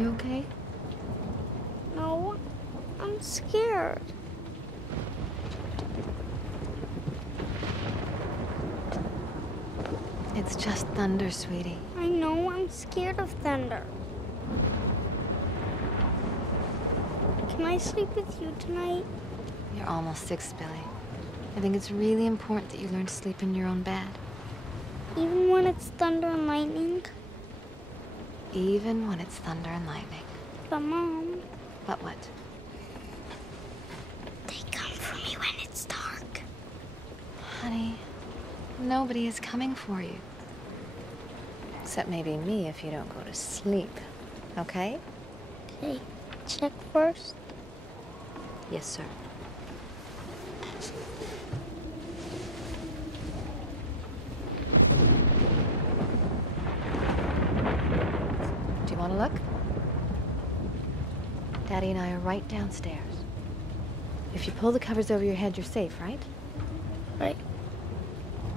You okay? No, I'm scared. It's just thunder, sweetie. I know I'm scared of thunder. Can I sleep with you tonight? You're almost 6, Billy. I think it's really important that you learn to sleep in your own bed. Even when it's thunder and lightning? Even when it's thunder and lightning. But Mom... But what? They come for me when it's dark. Honey, nobody is coming for you. Except maybe me if you don't go to sleep. Okay? Okay, check first. Yes, sir. Do you want to look? Daddy and I are right downstairs. If you pull the covers over your head, you're safe, right? Right.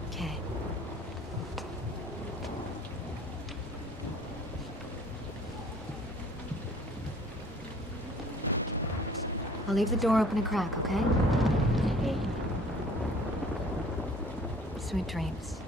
Okay. I'll leave the door open a crack, okay? Okay. Sweet dreams.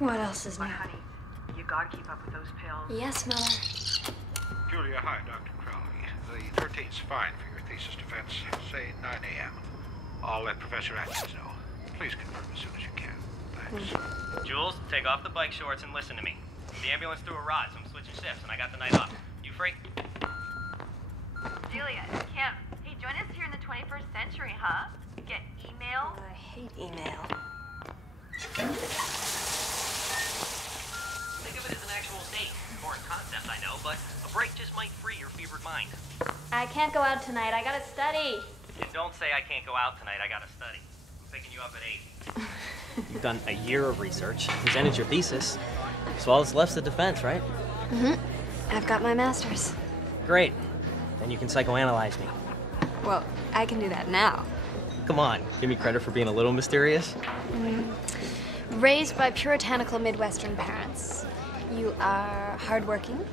What else is new? But honey, you gotta keep up with those pills. Yes, Mother. Julia, hi, Dr. Crowley. The 13th's fine for your thesis defense. Say 9 a.m. I'll let Professor Atkins know. Please confirm as soon as you can. Thanks. Jules, take off the bike shorts and listen to me. The ambulance threw a rod, so I'm switching shifts, and I got the night off. You free? Julia, Kim, hey, join us here in the 21st century, huh? Get email. I hate email. Think of it as an actual date. Foreign concept, I know, but a break just might free your fevered mind. I can't go out tonight. I gotta study. And don't say I can't go out tonight, I gotta study. I'm picking you up at 8. You've done a year of research, presented your thesis, so all that's left's the defense, right? Mm-hmm. I've got my master's. Great. Then you can psychoanalyze me. Well, I can do that now. Come on, give me credit for being a little mysterious. Raised by puritanical Midwestern parents, you are hardworking,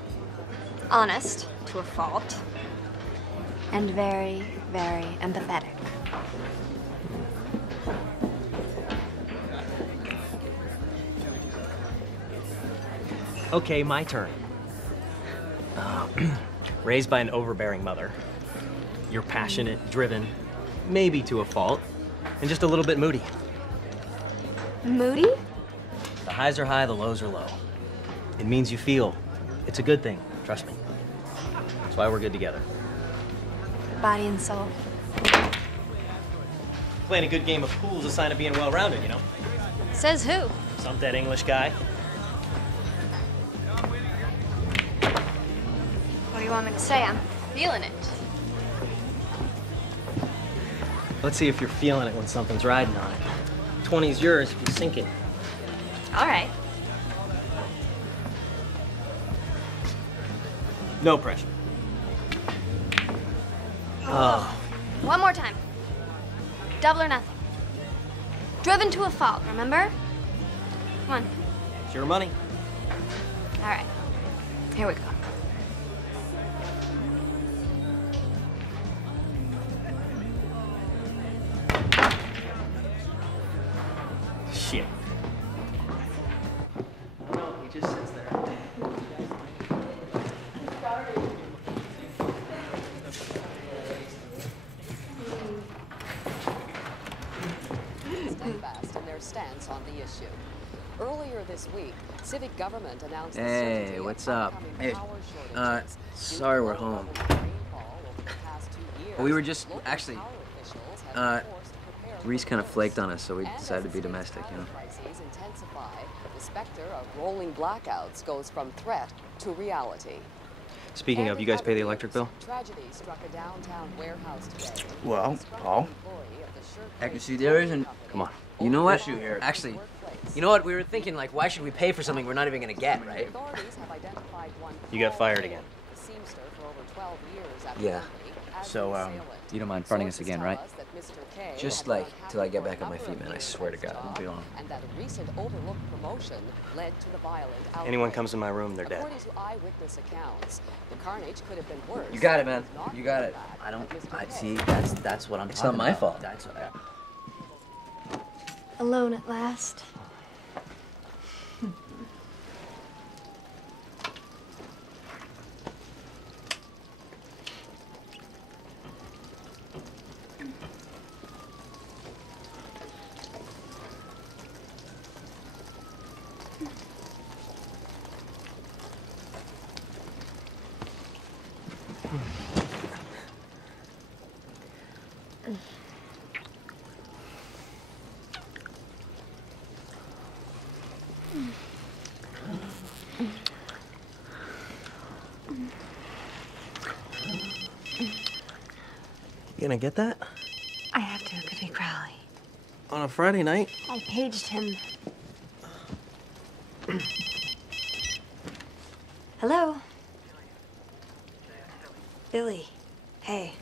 honest to a fault, and very, very empathetic. Okay, my turn. Raised by an overbearing mother. You're passionate, driven, maybe to a fault, and just a little bit moody. Moody? The highs are high, the lows are low. It means you feel. It's a good thing, trust me. That's why we're good together. Body and soul. Playing a good game of pool is a sign of being well-rounded, you know? Says who? Some dead English guy. What do you want me to say? I'm feeling it. Let's see if you're feeling it when something's riding on it. 20's yours if you sink it. All right. No pressure. Oh. One more time. Double or nothing. Driven to a fault, remember? Come on. It's your money. All right. Here we go. Shit. No, he just sits there. Steadfast in their stance on the issue. Earlier this week, civic government announced Hey, what's up? Hey, sorry we're home. We were just, actually, Reese kind of flaked on us, so we decided to be domestic, you know. The specter of rolling blackouts goes from threat to reality. Speaking of, you guys pay the electric bill? Tragedy struck a downtown warehouse today. Well, Paul, actually, there isn't. Come on. You know what? Actually, you know what? We were thinking, like, why should we pay for something we're not even gonna get, right? You got fired again. Yeah. So, you don't mind fronting us again, right? Just, like, till I get back on my feet, man. I swear to God, I'll be on. And that a recent overlooked promotion led to the violent outbreak. Anyone comes in my room, they're dead. According to eyewitness accounts, the carnage could have been worse. You got it, man. You got it. I see. That's what I'm talking about. It's not my fault. That's what Alone at last. You gonna get that? I have to. It could be Crowley. On a Friday night? I paged him. Hello? Billy. Hey.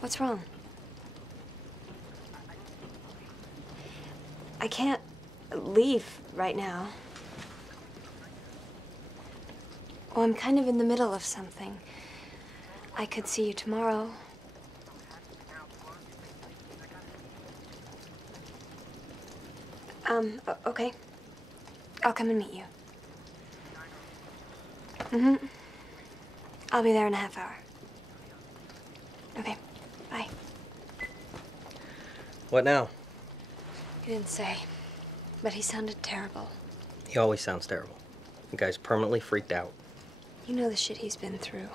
What's wrong? I can't leave right now. Oh, I'm kind of in the middle of something. I could see you tomorrow. Okay. I'll come and meet you. Mm-hmm. I'll be there in a half hour. Okay, bye. What now? He didn't say, but he sounded terrible. He always sounds terrible. The guy's permanently freaked out. You know the shit he's been through.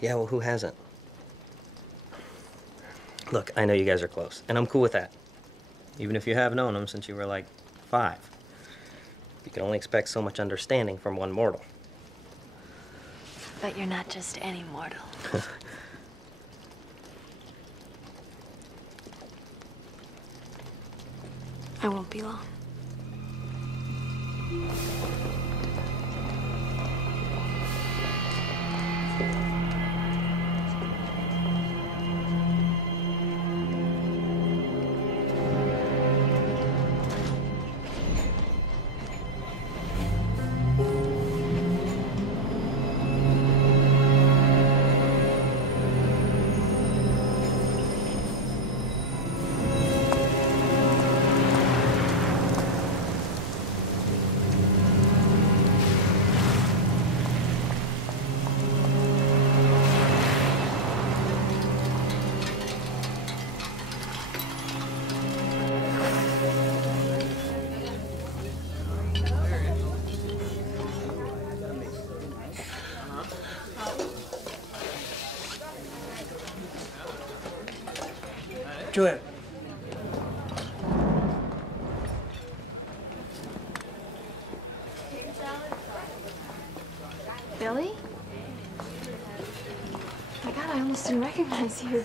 Yeah, well, who hasn't? Look, I know you guys are close, and I'm cool with that. Even if you have known him since you were, like, 5. You can only expect so much understanding from one mortal. But you're not just any mortal. I won't be long. Juliet. Billy? My God, I almost didn't recognize you.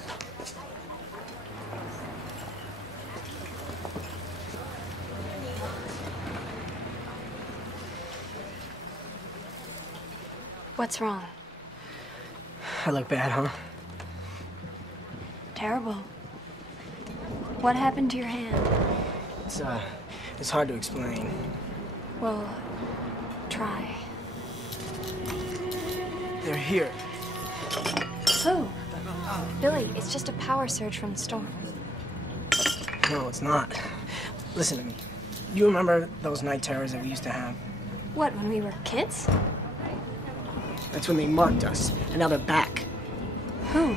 What's wrong? I look bad, huh? Terrible. What happened to your hand? It's hard to explain. Well, try. They're here. Who? Billy, it's just a power surge from the storm. No, it's not. Listen to me. You remember those night terrors that we used to have? What, when we were kids? That's when they mugged us, and now they're back. Who?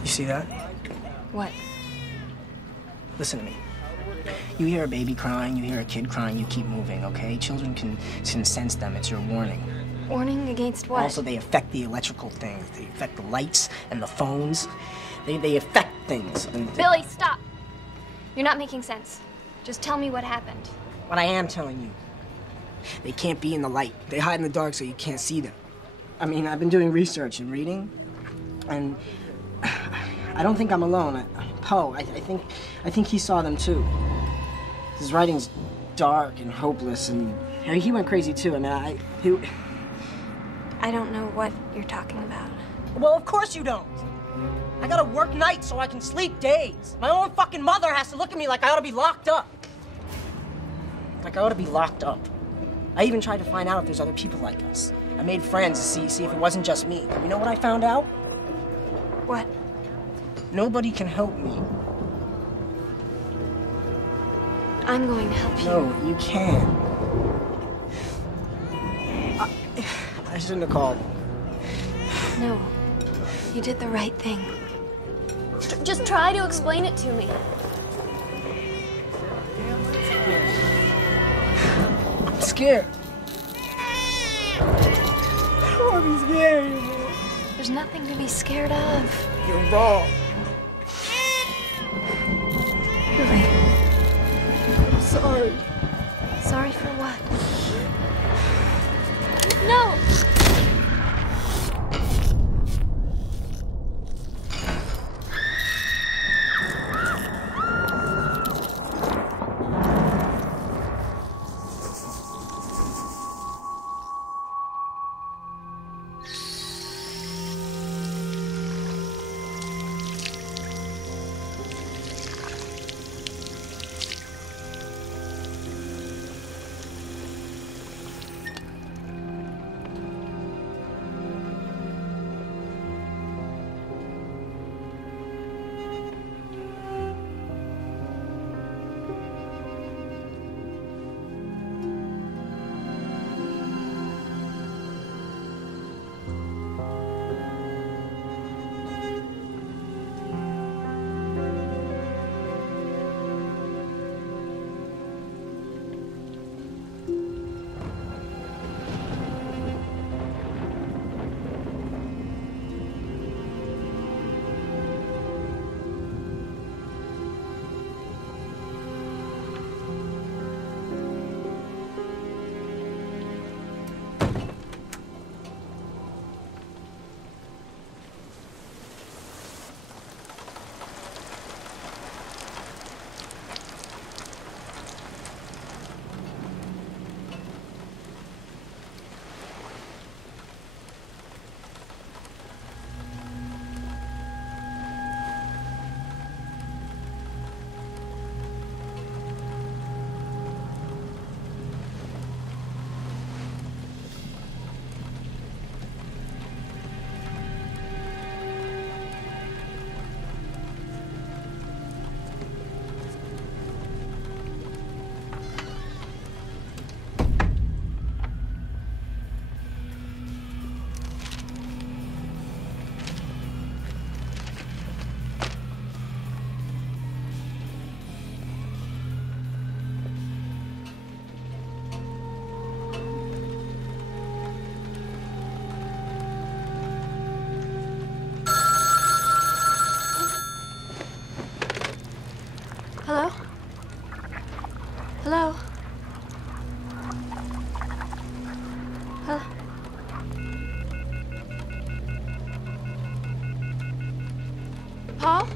You see that? What? Listen to me. You hear a baby crying, you hear a kid crying, you keep moving, okay? Children can sense them. It's your warning. Warning against what? Also, they affect the electrical things. They affect the lights and the phones. They affect things. Billy, stop! You're not making sense. Just tell me what happened. What I am telling you. They can't be in the light. They hide in the dark so you can't see them. I mean, I've been doing research and reading, and I don't think I'm alone. Poe, I think he saw them too. His writing's dark and hopeless, and he went crazy too. I mean, I don't know what you're talking about. Well, of course you don't. I gotta work nights so I can sleep days. My own fucking mother has to look at me like I ought to be locked up. Like I ought to be locked up. I even tried to find out if there's other people like us. I made friends to see if it wasn't just me. And you know what I found out? What? Nobody can help me. I'm going to help you. No, you can't. I shouldn't have called. No, you did the right thing. Just try to explain it to me. I'm scared. I don't want to be scared anymore. There's nothing to be scared of. You're wrong. Billy. I'm sorry. Sorry for what? No!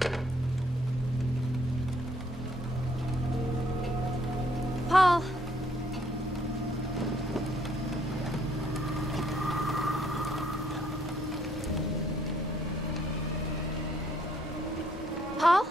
Paul. Paul? Paul?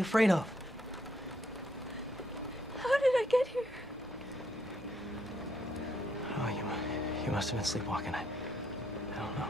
Afraid of? How did I get here? Oh, you must have been sleepwalking. I don't know.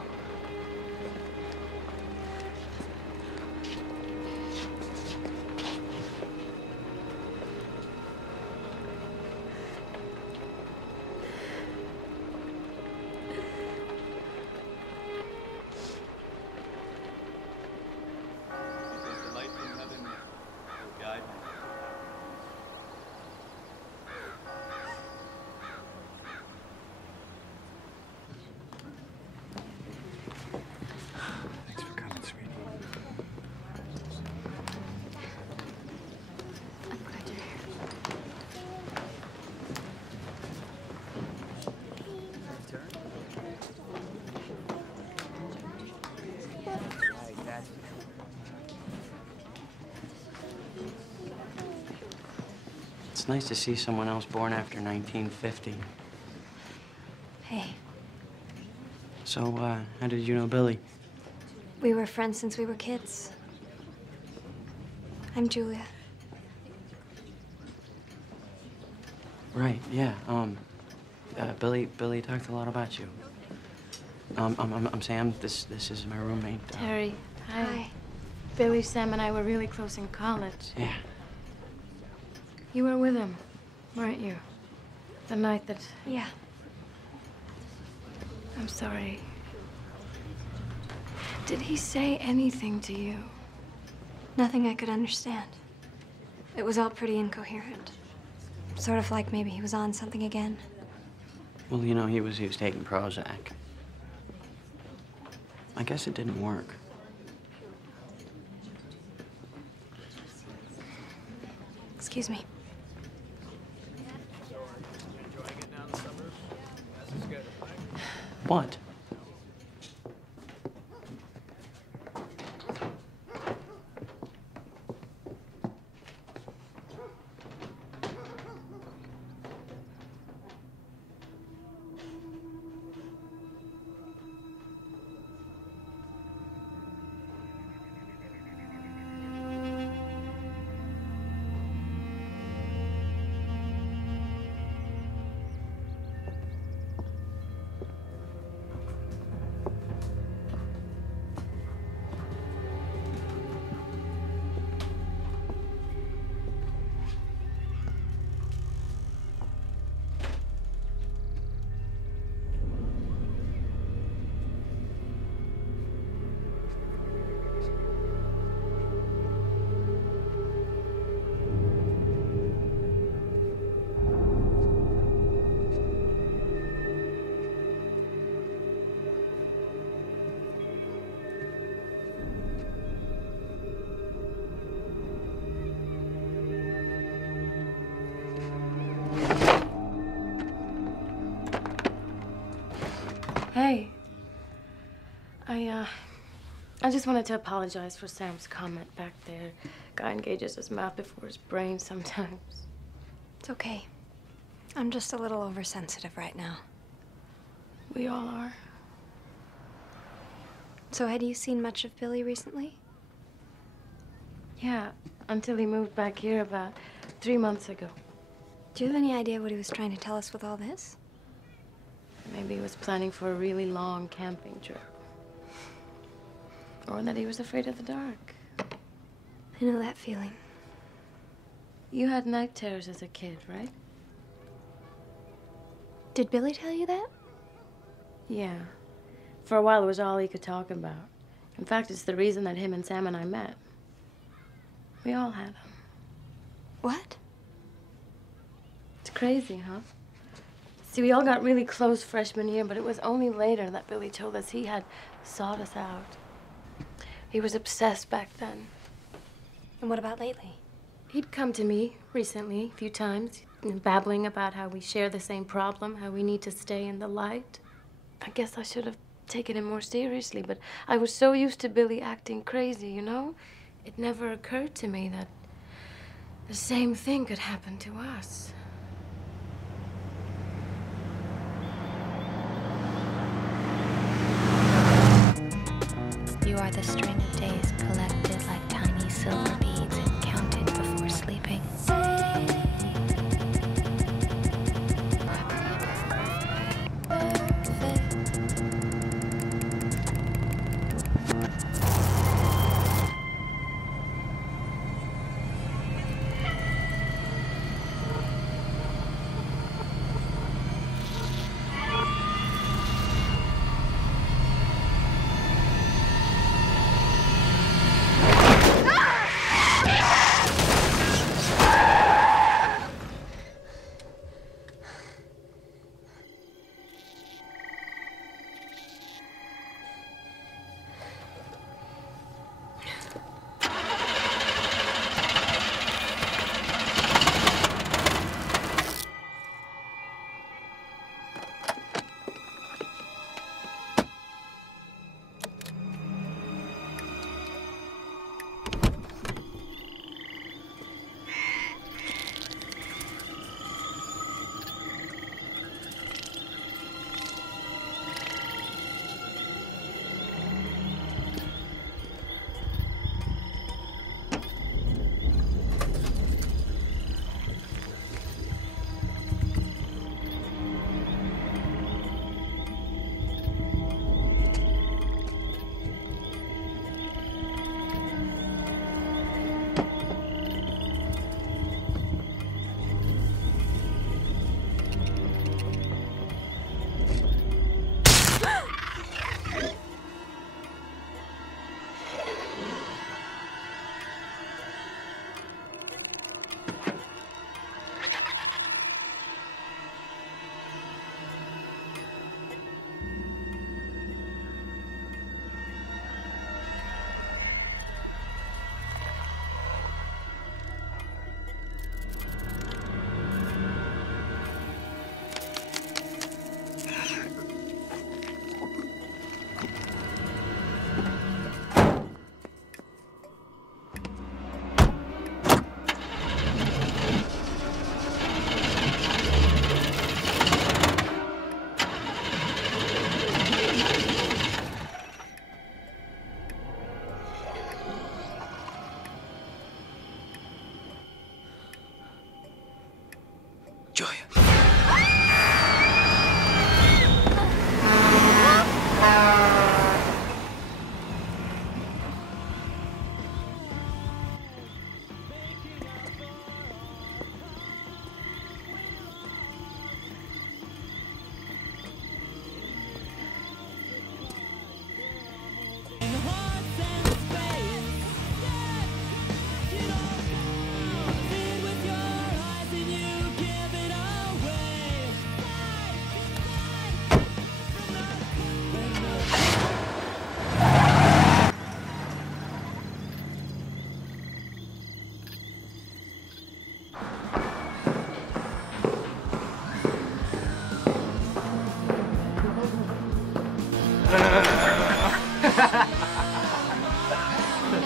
It's nice to see someone else born after 1950. Hey, So, how did you know Billy? we were friends since we were kids. I'm Julia. Right, yeah, Billy talked a lot about you. I'm Sam. This is my roommate. Terry, hi. Hi. Billy, Sam, and I were really close in college. Yeah. You were with him, weren't you? The night that... Yeah. I'm sorry. Did he say anything to you? Nothing I could understand. It was all pretty incoherent. Sort of like maybe he was on something again. Well, you know, he was taking Prozac. I guess it didn't work. Excuse me. What? I just wanted to apologize for Sam's comment back there. Guy engages his mouth before his brain sometimes. It's okay. I'm just a little oversensitive right now. We all are. So had you seen much of Billy recently? Yeah, until he moved back here about 3 months ago. Do you have any idea what he was trying to tell us with all this? Maybe he was planning for a really long camping trip. Or that he was afraid of the dark. I know that feeling. You had night terrors as a kid, right? Did Billy tell you that? Yeah. For a while, it was all he could talk about. In fact, it's the reason that him and Sam and I met. We all had them. What? It's crazy, huh? See, we all got really close freshman year, but it was only later that Billy told us he had sought us out. He was obsessed back then. And what about lately? He'd come to me recently a few times, babbling about how we share the same problem, how we need to stay in the light. I guess I should have taken it more seriously, but I was so used to Billy acting crazy, you know? It never occurred to me that the same thing could happen to us. You are the string of days collected like tiny silver beads and counted before sleeping.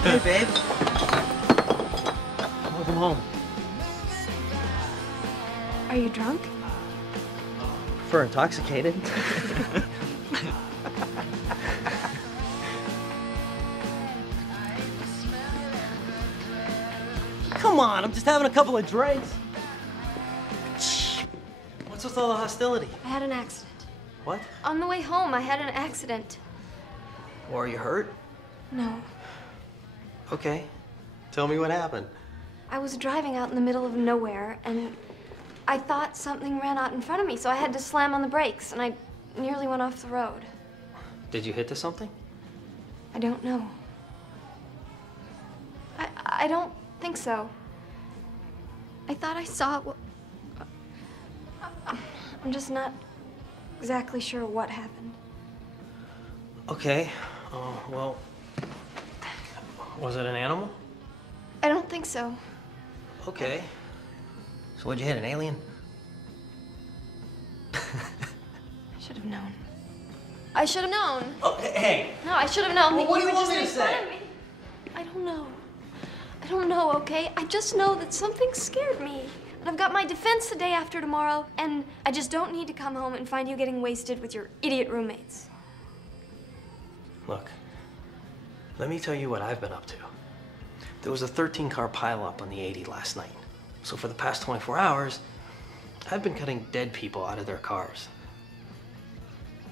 Hey, babe. Welcome home. Are you drunk? Prefer intoxicated. Come on, I'm just having a couple of drinks. What's with all the hostility? I had an accident. What? On the way home, I had an accident. Or are you hurt? No. Okay. Tell me what happened. I was driving out in the middle of nowhere, and I thought something ran out in front of me, so I had to slam on the brakes, and I nearly went off the road. Did you hit to something? I don't know. I don't think so. I thought I saw it. I'm just not exactly sure what happened. Okay. Well, was it an animal? I don't think so. Okay. So what'd you hit, an alien? I should have known. I should have known. Oh, hey! No, I should have known that What you do you were want just me in to front say? of me. I don't know. I don't know, okay? I just know that something scared me. And I've got my defense the day after tomorrow, and I just don't need to come home and find you getting wasted with your idiot roommates. Look, let me tell you what I've been up to. There was a 13-car pileup on the 80 last night. So for the past 24 hours, I've been cutting dead people out of their cars.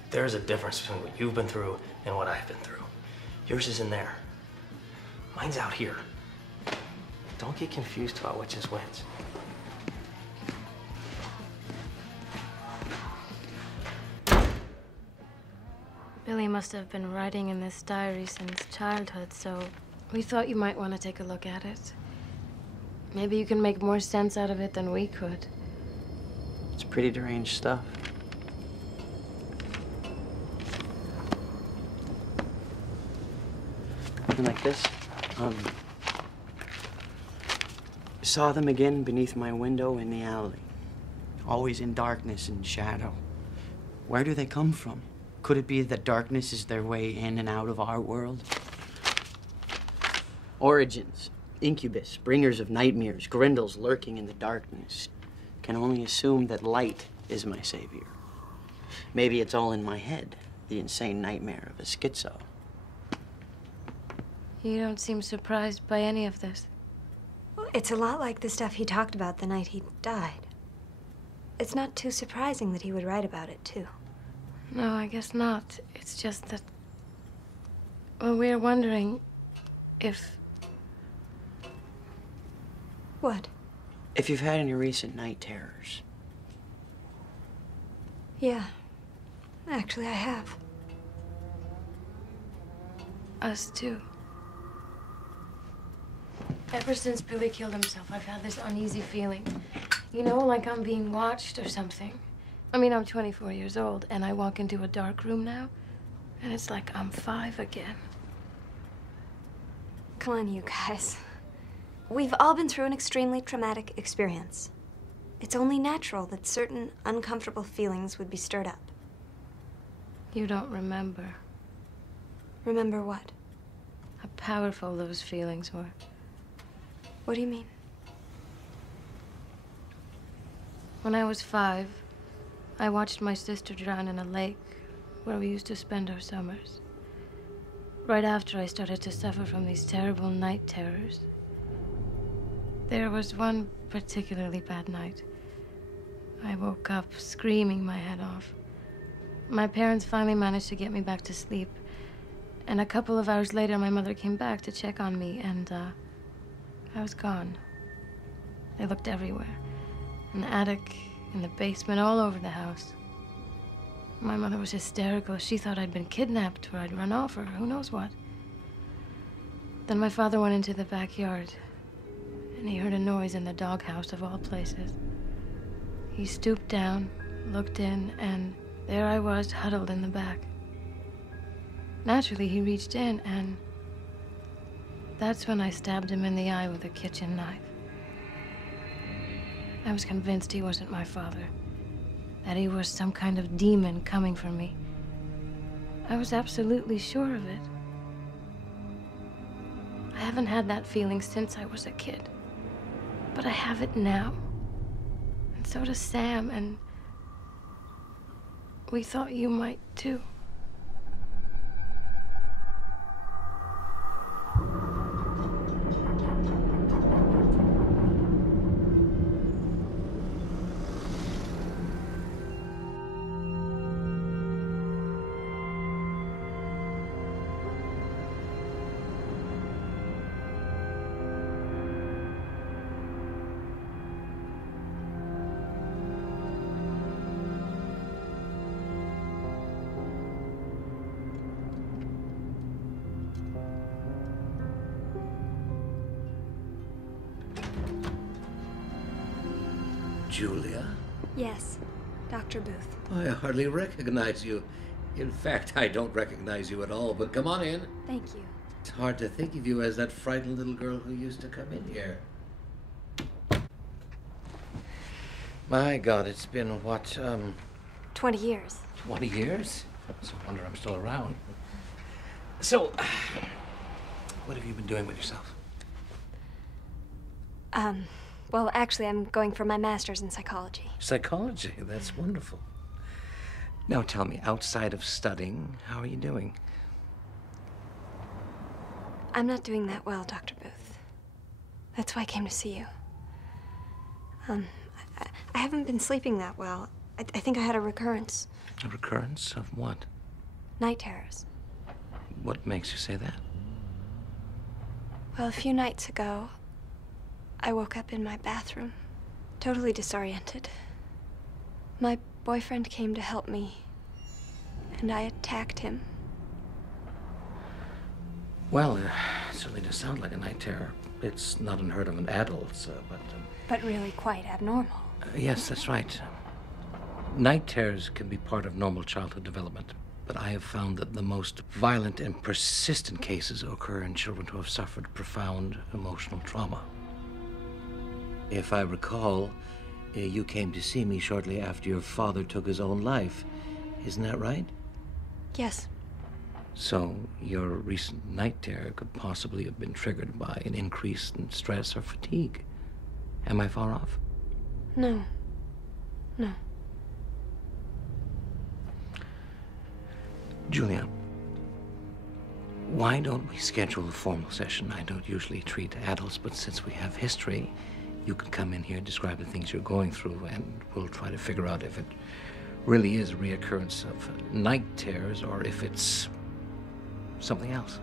There's a difference between what you've been through and what I've been through. Yours is in there. Mine's out here. Don't get confused about which is which. Billy must have been writing in this diary since childhood, so we thought you might want to take a look at it. Maybe you can make more sense out of it than we could. It's pretty deranged stuff. And like this, saw them again beneath my window in the alley. Always in darkness and shadow. Where do they come from? Could it be that darkness is their way in and out of our world? Origins, incubus, bringers of nightmares, grindles lurking in the darkness. Can only assume that light is my savior. Maybe it's all in my head, the insane nightmare of a schizo. You don't seem surprised by any of this. It's a lot like the stuff he talked about the night he died. It's not too surprising that he would write about it, too. No, I guess not. It's just that, well, we're wondering if... What? If you've had any recent night terrors. Yeah. Actually, I have. Us too. Ever since Billy killed himself, I've had this uneasy feeling. You know, like I'm being watched or something. I mean, I'm 24 years old, and I walk into a dark room now, and it's like I'm 5 again. Come on, you guys. We've all been through an extremely traumatic experience. It's only natural that certain uncomfortable feelings would be stirred up. You don't remember Remember what? how powerful those feelings were. What do you mean? When I was 5, I watched my sister drown in a lake where we used to spend our summers. Right after I started to suffer from these terrible night terrors. There was one particularly bad night. I woke up screaming my head off. My parents finally managed to get me back to sleep. And a couple of hours later, my mother came back to check on me, and I was gone. They looked everywhere. In the attic, in the basement, all over the house. My mother was hysterical. She thought I'd been kidnapped or I'd run off or who knows what. Then my father went into the backyard, and he heard a noise in the doghouse of all places. He stooped down, looked in, and there I was, huddled in the back. Naturally, he reached in, and that's when I stabbed him in the eye with a kitchen knife. I was convinced he wasn't my father, that he was some kind of demon coming for me. I was absolutely sure of it. I haven't had that feeling since I was a kid. But I have it now. And so does Sam, and we thought you might too. Julia? Yes, Dr. Booth. I hardly recognize you. In fact, I don't recognize you at all, but come on in. Thank you. It's hard to think of you as that frightened little girl who used to come in here. My God, it's been, what, 20 years. 20 years? It's a wonder I'm still around. So, what have you been doing with yourself? Well, actually, I'm going for my master's in psychology. Psychology? That's wonderful. Now tell me, outside of studying, how are you doing? I'm not doing that well, Dr. Booth. That's why I came to see you. I haven't been sleeping that well. I think I had a recurrence. A recurrence of what? Night terrors. What makes you say that? Well, a few nights ago, I woke up in my bathroom, totally disoriented. My boyfriend came to help me, and I attacked him. Well, it certainly does sound like a night terror. It's not unheard of in adults, But really quite abnormal. Yes, that's right. Night terrors can be part of normal childhood development, but I have found that the most violent and persistent cases occur in children who have suffered profound emotional trauma. If I recall, you came to see me shortly after your father took his own life. Isn't that right? Yes. So your recent night terror could possibly have been triggered by an increase in stress or fatigue. Am I far off? No. No. Julia, why don't we schedule a formal session? I don't usually treat adults, but since we have history, you can come in here, describe the things you're going through, and we'll try to figure out if it really is a reoccurrence of night terrors or if it's something else.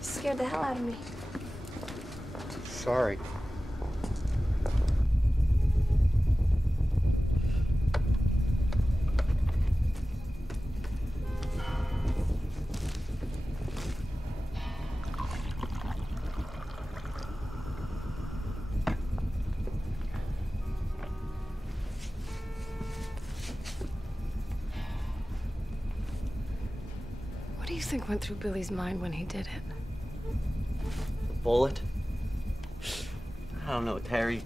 Scared the hell out of me. Sorry. What do you think went through Billy's mind when he did it? Bullet? I don't know, Terry.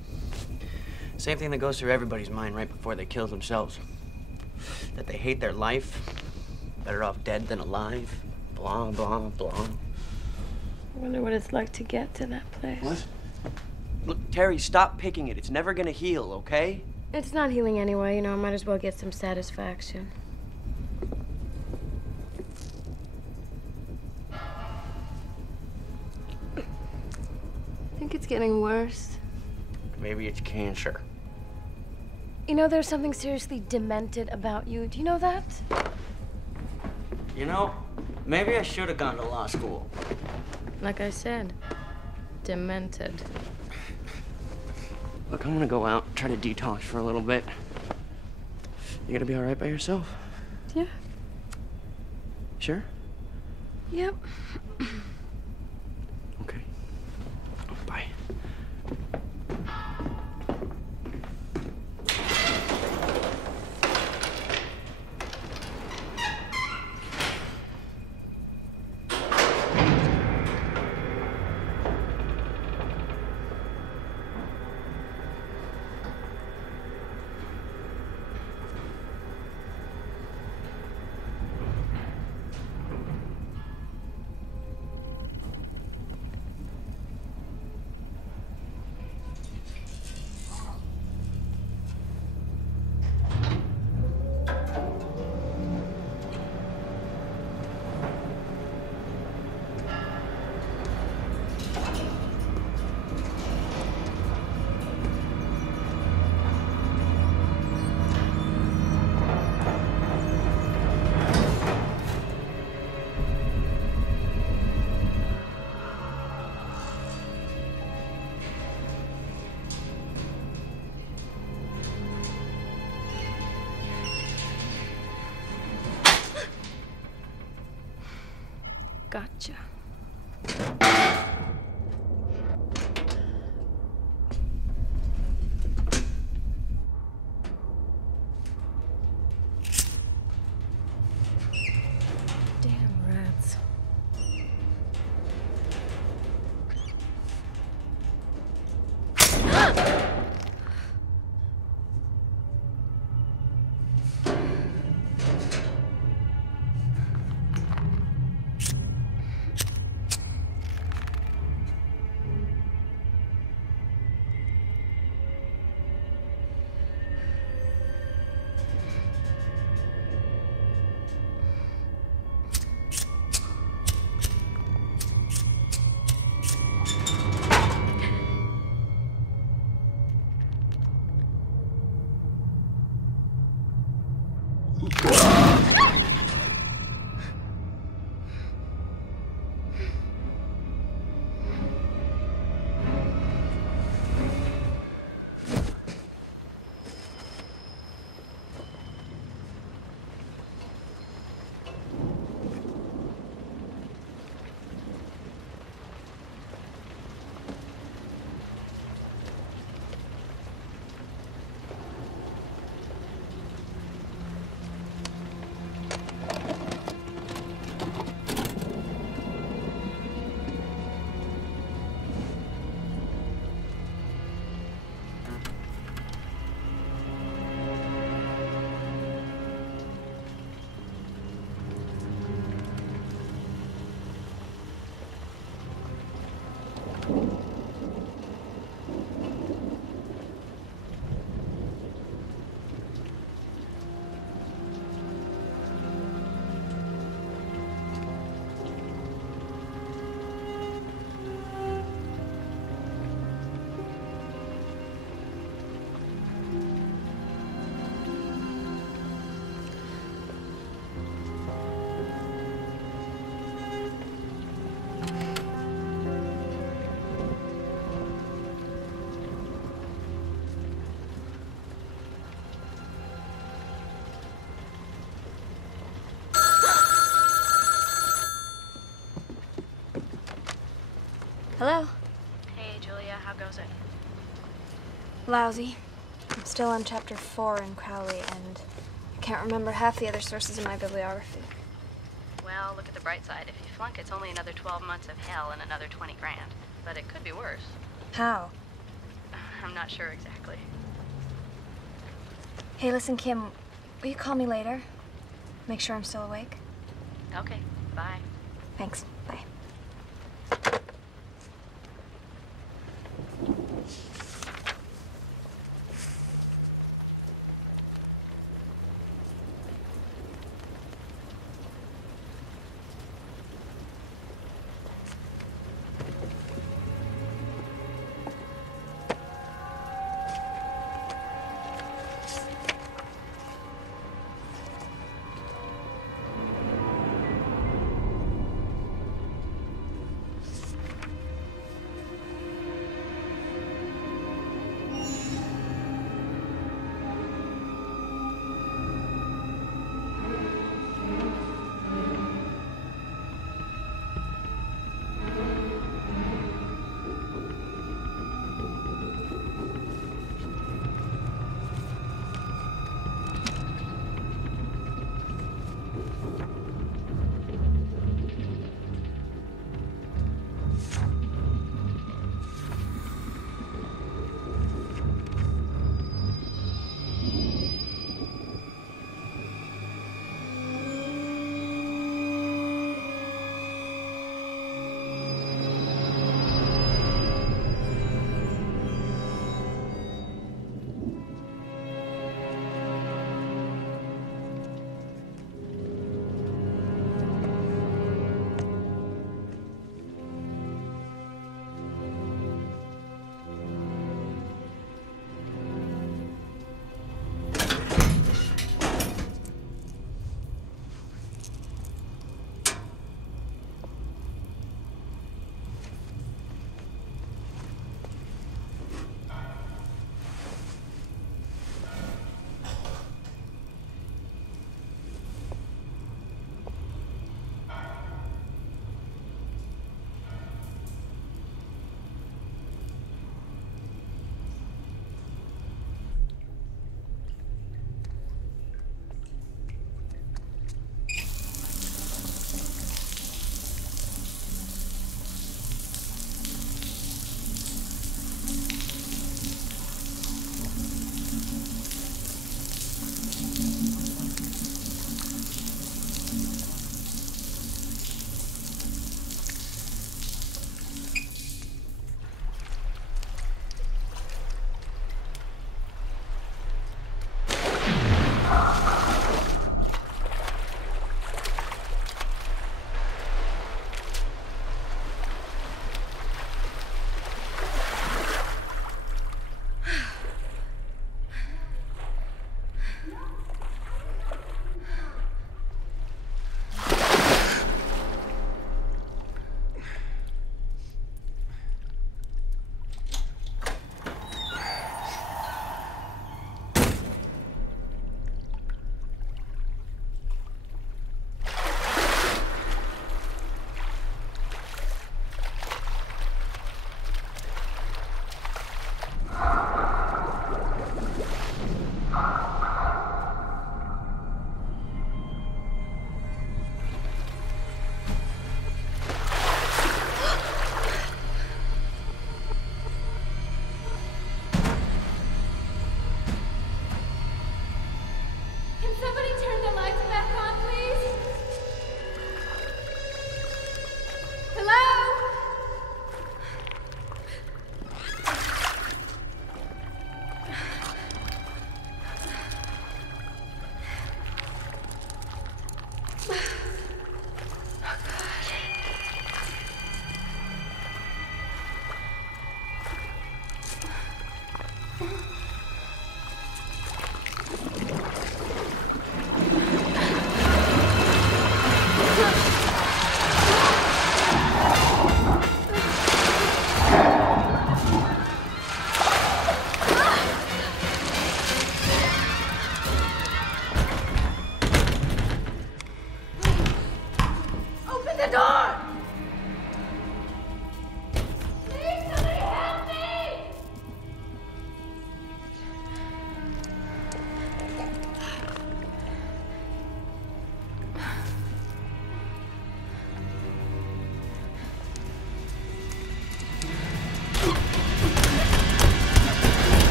Same thing that goes through everybody's mind right before they kill themselves. that they hate their life, better off dead than alive, blah, blah, blah. I wonder what it's like to get to that place. What? Look, Terry, stop picking it. It's never gonna heal, okay? It's not healing anyway, you know, I might as well get some satisfaction. I think it's getting worse. Maybe it's cancer. You know, there's something seriously demented about you. Do you know that? You know, maybe I should have gone to law school. Like I said, demented. Look, I'm gonna go out, try to detox for a little bit. You gonna be all right by yourself? Yeah. Sure? Yep. Okay. Bye. Gotcha. Damn rats. Hello? Hey, Julia, how goes it? Lousy. I'm still on chapter 4 in Crowley, and I can't remember half the other sources in my bibliography. Well, look at the bright side. If you flunk, it's only another 12 months of hell and another 20 grand. But it could be worse. How? I'm not sure exactly. Hey, listen, Kim. Will you call me later? Make sure I'm still awake. Okay, bye. Thanks. Bye.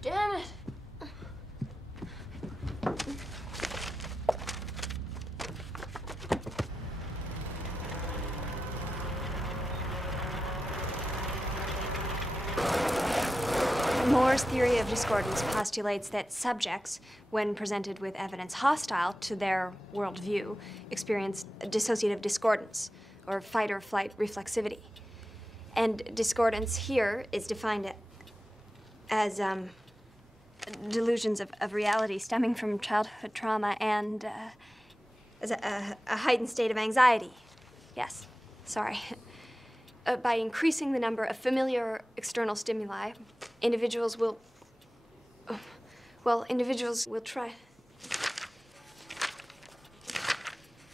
Damn it. Moore's theory of discordance postulates that subjects, when presented with evidence hostile to their worldview, experience dissociative discordance, or fight or flight reflexivity. And discordance here is defined as delusions of reality stemming from childhood trauma and as a heightened state of anxiety. Yes, sorry. By increasing the number of familiar external stimuli, individuals will try.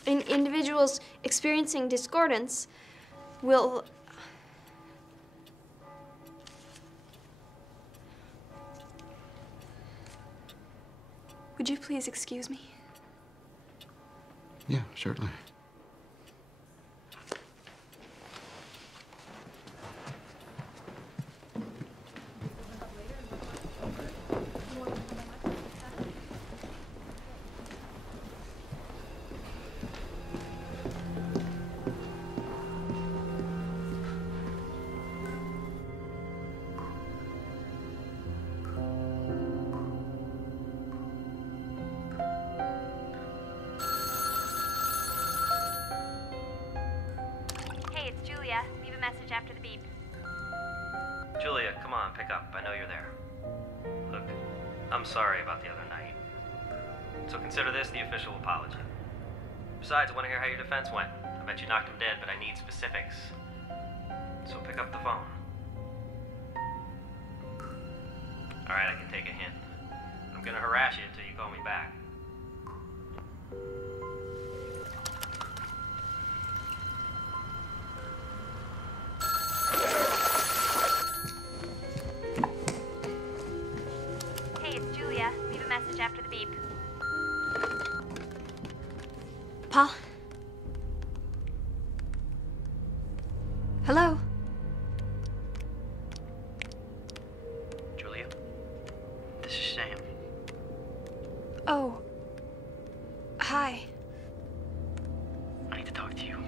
Individuals experiencing discordance will Would you please excuse me? Yeah, certainly. Leave a message after the beep. Julia, come on, pick up. I know you're there. Look, I'm sorry about the other night. So consider this the official apology. Besides, I want to hear how your defense went. I bet you knocked him dead, but I need specifics. So pick up the phone. Alright, I can take a hint. I'm gonna harass you until you call me back. Message after the beep. Paul? Hello? Julia? This is Sam. Oh. Hi. I need to talk to you.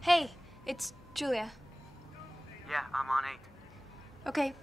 Hey, it's Julia. Yeah, I'm on 8. Okay.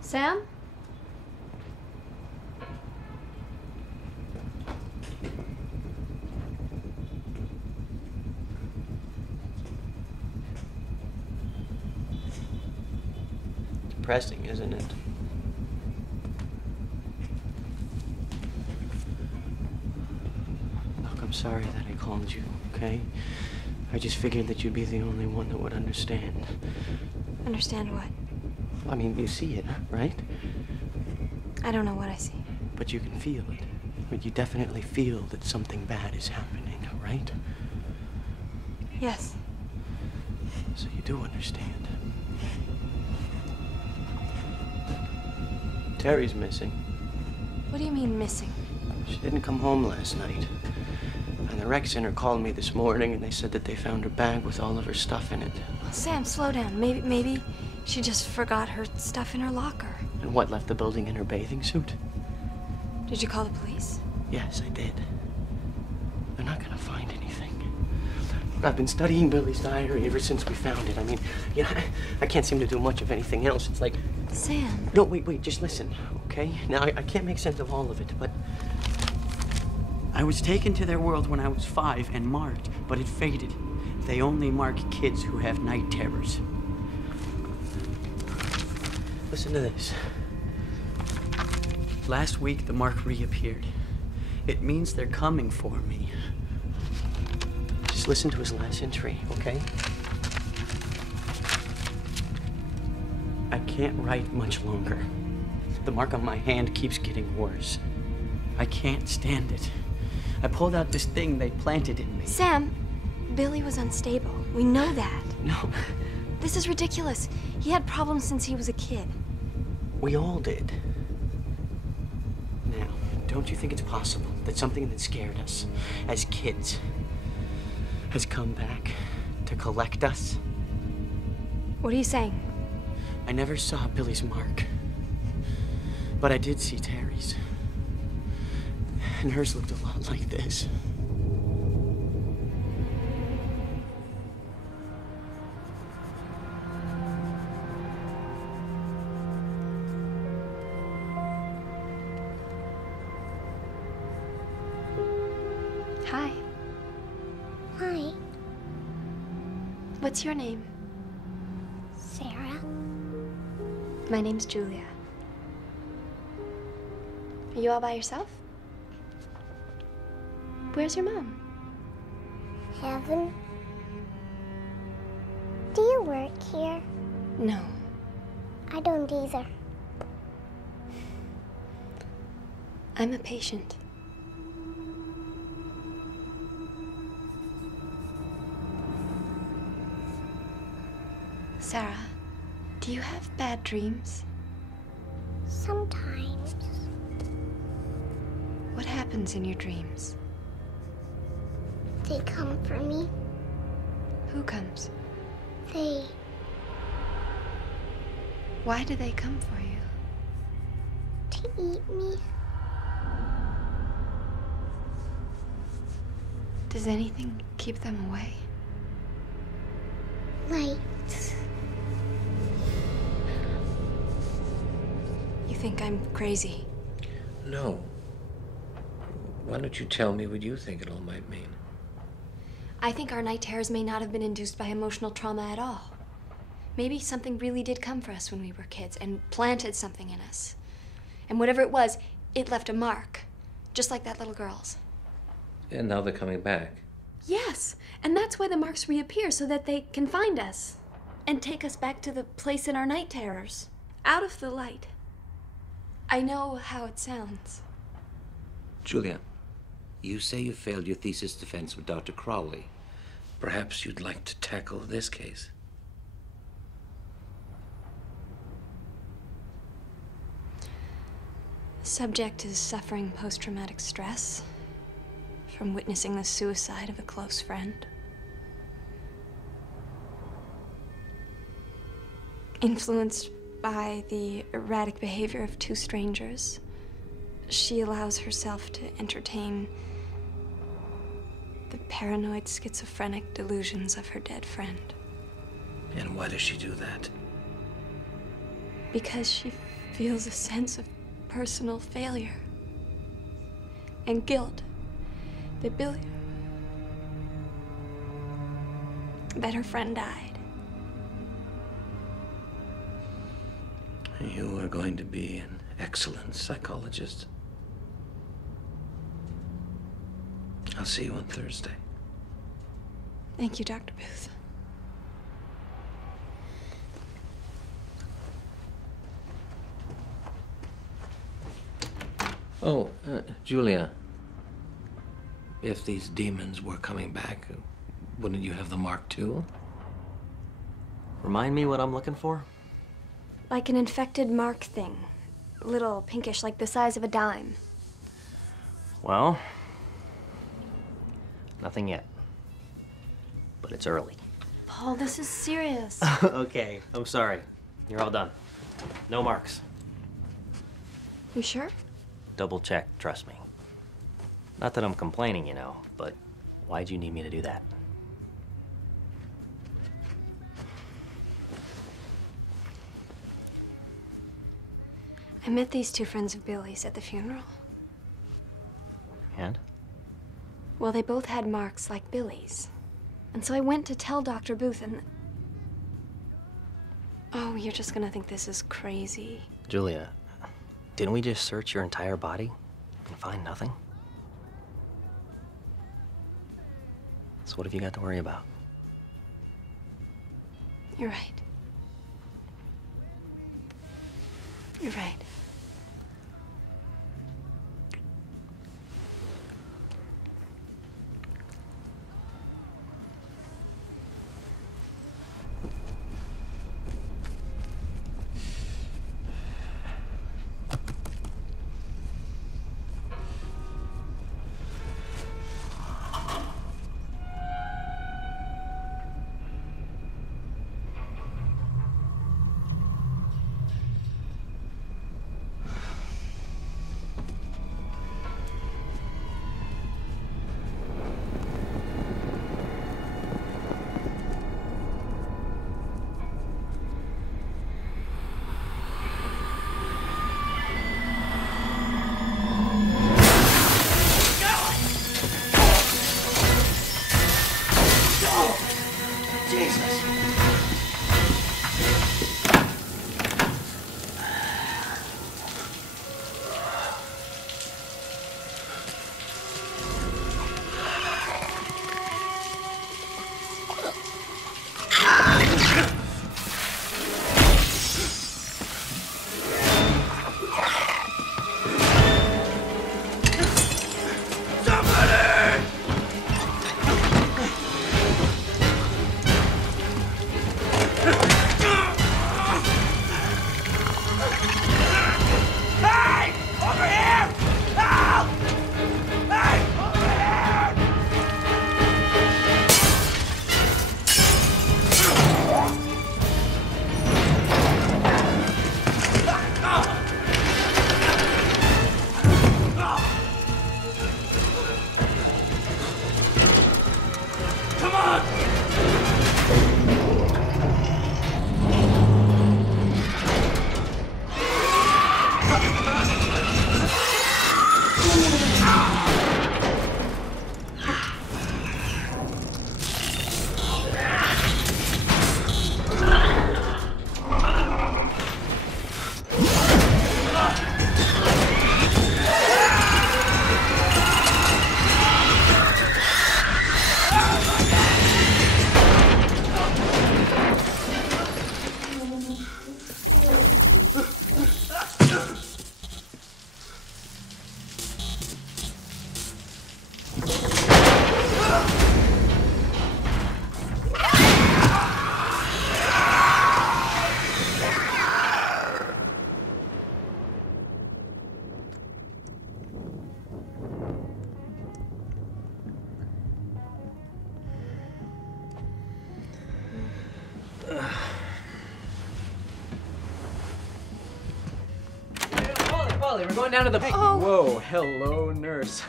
Sam? Depressing, isn't it? Look, I'm sorry that I called you, okay? I just figured that you'd be the only one that would understand. Understand what? I mean, you see it, right? I don't know what I see. But you can feel it. But you definitely feel that something bad is happening, right? Yes. So you do understand. Terry's missing. What do you mean, missing? She didn't come home last night. And the rec center called me this morning and they said that they found her bag with all of her stuff in it. Sam, slow down. Maybe she just forgot her stuff in her locker. And what, left the building in her bathing suit? Did you call the police? Yes, I did. They're not gonna find anything. I've been studying Billy's diary ever since we found it. I mean, you know, I can't seem to do much of anything else. It's like Sam. No, wait, just listen, okay? Now, I can't make sense of all of it, but I was taken to their world when I was 5 and marked, but it faded. They only mark kids who have night terrors. Listen to this. Last week, the mark reappeared. It means they're coming for me. Just listen to his last entry, okay? I can't write much longer. The mark on my hand keeps getting worse. I can't stand it. I pulled out this thing they planted in me. Sam, Billy was unstable. We know that. No. This is ridiculous. He had problems since he was a kid. We all did. Now, don't you think it's possible that something that scared us as kids has come back to collect us? What are you saying? I never saw Billy's mark, but I did see Terry's. And hers looked a lot like this. Hi. Hi. What's your name? Sarah. My name's Julia. Are you all by yourself? Where's your mom? Heaven. Do you work here? No. I don't either. I'm a patient. Sarah, do you have bad dreams? Sometimes. What happens in your dreams? They come for me. Who comes? They. Why do they come for you? To eat me. Does anything keep them away? Lights. You think I'm crazy? No. Why don't you tell me what you think it all might mean? I think our night terrors may not have been induced by emotional trauma at all. Maybe something really did come for us when we were kids and planted something in us. And whatever it was, it left a mark. Just like that little girl's. And now they're coming back. Yes, and that's why the marks reappear, so that they can find us. And take us back to the place in our night terrors. Out of the light. I know how it sounds. Julia, you say you failed your thesis defense with Dr. Crowley. Perhaps you'd like to tackle this case. The subject is suffering post-traumatic stress from witnessing the suicide of a close friend. Influenced by the erratic behavior of two strangers, she allows herself to entertain the paranoid schizophrenic delusions of her dead friend. And why does she do that? Because she feels a sense of personal failure and guilt that her friend died. You are going to be an excellent psychologist. I'll see you on Thursday. Thank you, Dr. Booth. Oh, Julia, if these demons were coming back, wouldn't you have the mark too? Remind me what I'm looking for? Like an infected mark thing. Little, pinkish, like the size of a dime. Well, nothing yet. But it's early. Paul, this is serious. Okay, I'm sorry. You're all done. No marks. You sure? Double check, trust me. Not that I'm complaining, you know, but why'd you need me to do that? I met these two friends of Billy's at the funeral. And? Well, they both had marks like Billy's. And so I went to tell Dr. Booth and... Oh, you're just gonna think this is crazy. Julia, didn't we just search your entire body and find nothing? So what have you got to worry about? You're right. You're right. Polly, we're going down to the... Hey. Oh. Whoa, hello, nurse.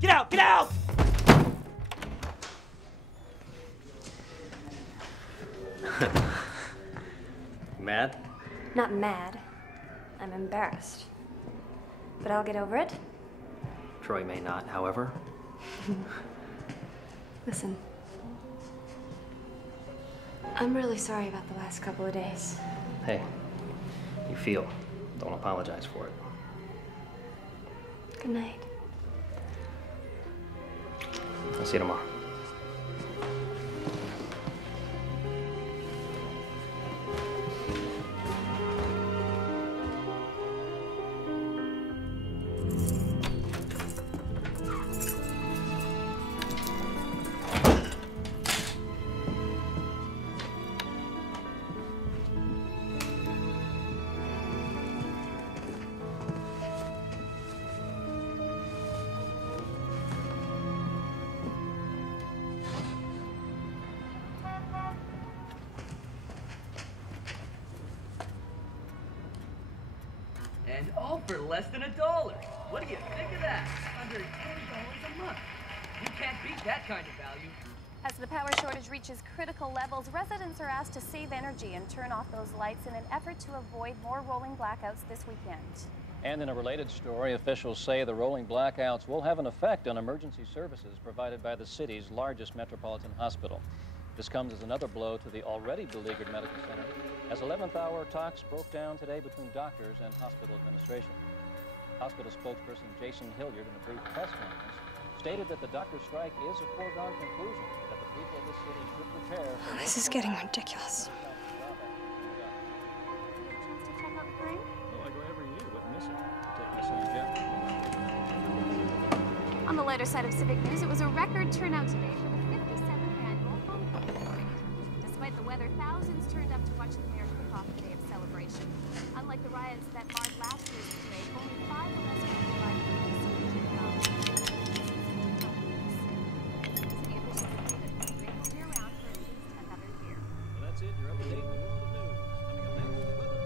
Get out, get out! Mad? Not mad. I'm embarrassed. But I'll get over it. Troy may not, however. Listen. I'm really sorry about the last couple of days. Hey, you feel. Don't apologize for it. Good night. I'll see you tomorrow. And all for less than $1. What do you think of that? Under $10 a month. You can't beat that kind of value. As the power shortage reaches critical levels, residents are asked to save energy and turn off those lights in an effort to avoid more rolling blackouts this weekend. And in a related story, officials say the rolling blackouts will have an effect on emergency services provided by the city's largest metropolitan hospital. This comes as another blow to the already beleaguered medical center, as 11th hour talks broke down today between doctors and hospital administration. Hospital spokesperson Jason Hilliard, in a brief press conference, stated that the doctor strike is a foregone conclusion, that the people of the city should prepare for... This is getting ridiculous. On the lighter side of civic news, it was a record turnout today for the 57th annual homecoming parade. Despite the weather, thousands turned up to watch the mayor's kickoff day of celebration. Unlike the riots that marred last year's parade, only 5 arrests were provided for this year's turnout. City officials say that the parade will be around for at least another year. Well, that's it. You're up to date in the world of news. Coming up next, the weather.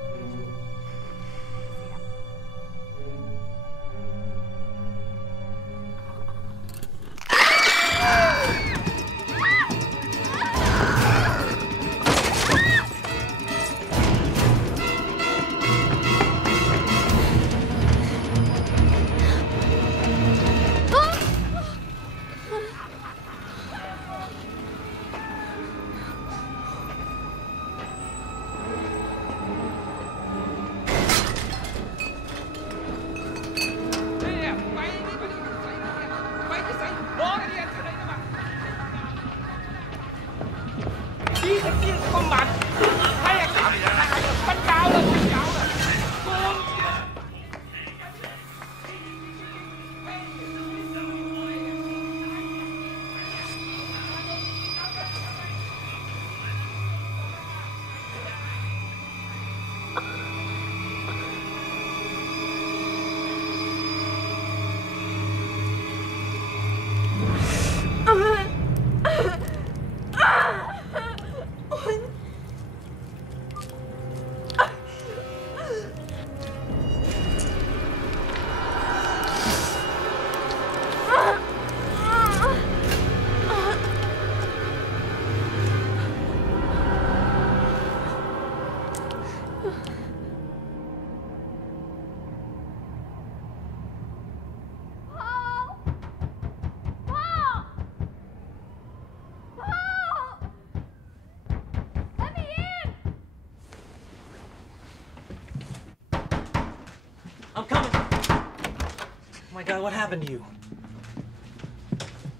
I'm coming. Oh my God, what happened to you?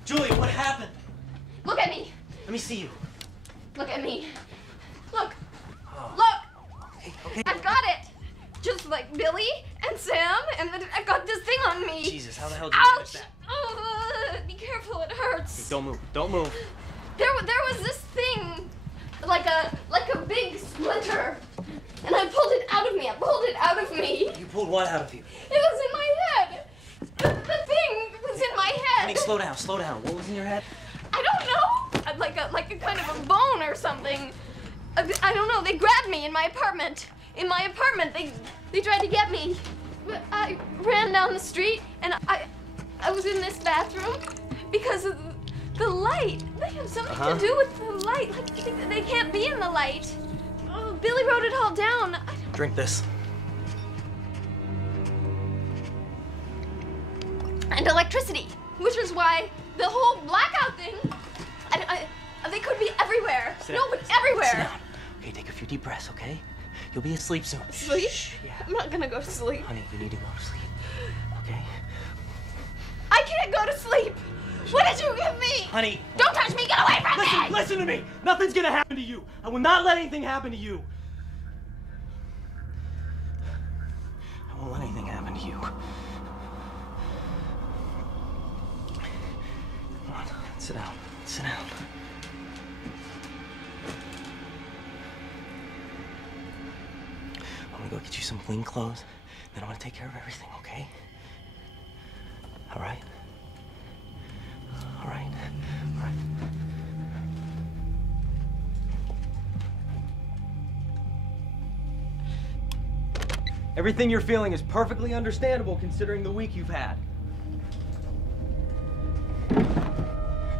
Julia, what happened? Look at me. Let me see you. Look at me. Look. Oh. Look. Okay. I've got it. Just like Billy and Sam, and I've got this thing on me. Jesus, how the hell did you manage that? Be careful, it hurts. Hey, don't move. Don't move. There was this thing, like a big splinter, and I pulled it out of me. I pulled it out of me. You pulled what out of you? It was in my head. The thing was in my head. Honey, slow down, slow down. What was in your head? I don't know. Like a kind of a bone or something. I don't know. They grabbed me in my apartment. In my apartment, they tried to get me. I ran down the street, and I was in this bathroom because of the light. They have something to do with the light. Like they can't be in the light. Oh, Billy wrote it all down. Drink this. And electricity, which is why the whole blackout thing. They could be everywhere. Sit no, down. but everywhere. Sit down. Okay, take a few deep breaths, okay? You'll be asleep soon. Sleep? Shh, yeah. I'm not gonna go to sleep. Honey, you need to go to sleep, okay? I can't go to sleep. What did you give me? Honey. Don't touch me. Get away from me. Listen to me. Nothing's gonna happen to you. I will not let anything happen to you. I won't let anything happen to you. Come on, sit down. Sit down. I'm gonna go get you some clean clothes, then I'm gonna take care of everything, okay? All right? All right? All right. Everything you're feeling is perfectly understandable considering the week you've had.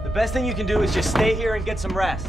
The best thing you can do is just stay here and get some rest.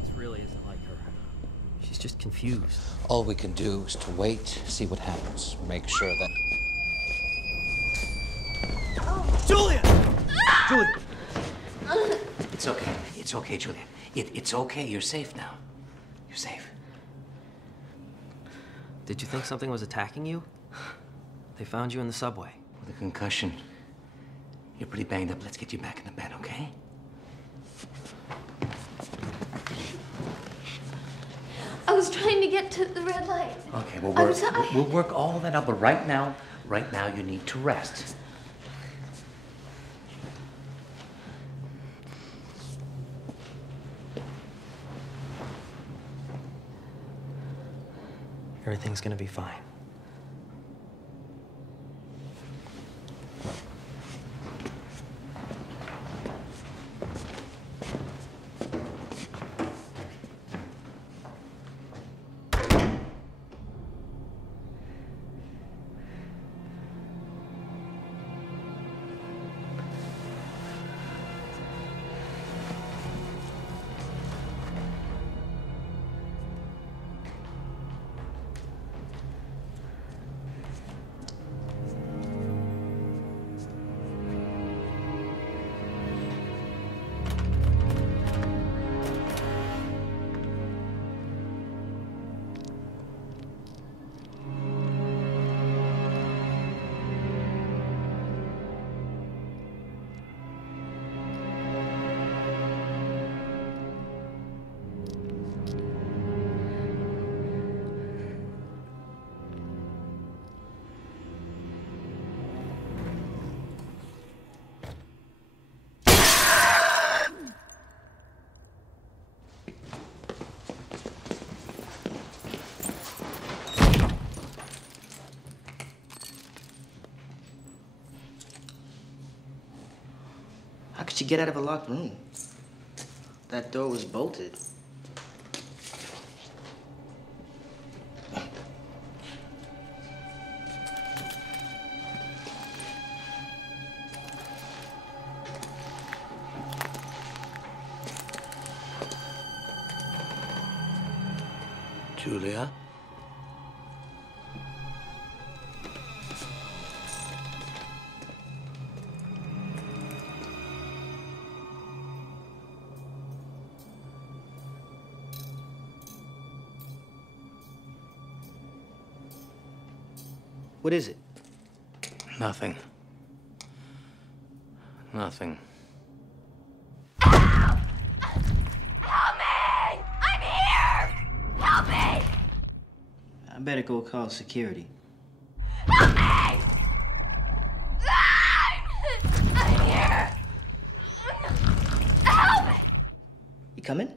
This really isn't like her. She's just confused. All we can do is to wait, see what happens. Make sure that... Julia! Julia! It's okay. It's okay, Julia. It's okay. You're safe now. You're safe. Did you think something was attacking you? They found you in the subway. With a concussion. You're pretty banged up. Let's get you back in the bed, okay? I was trying to get to the red light. Okay, we'll I'm work, sorry. we'll work all that out, but right now you need to rest. Everything's gonna be fine. How could she get out of a locked room? That door was bolted. Julia? What is it? Nothing. Nothing. Help me! I'm here! Help me! I better go call security. Help me! I'm here! Help me! You coming?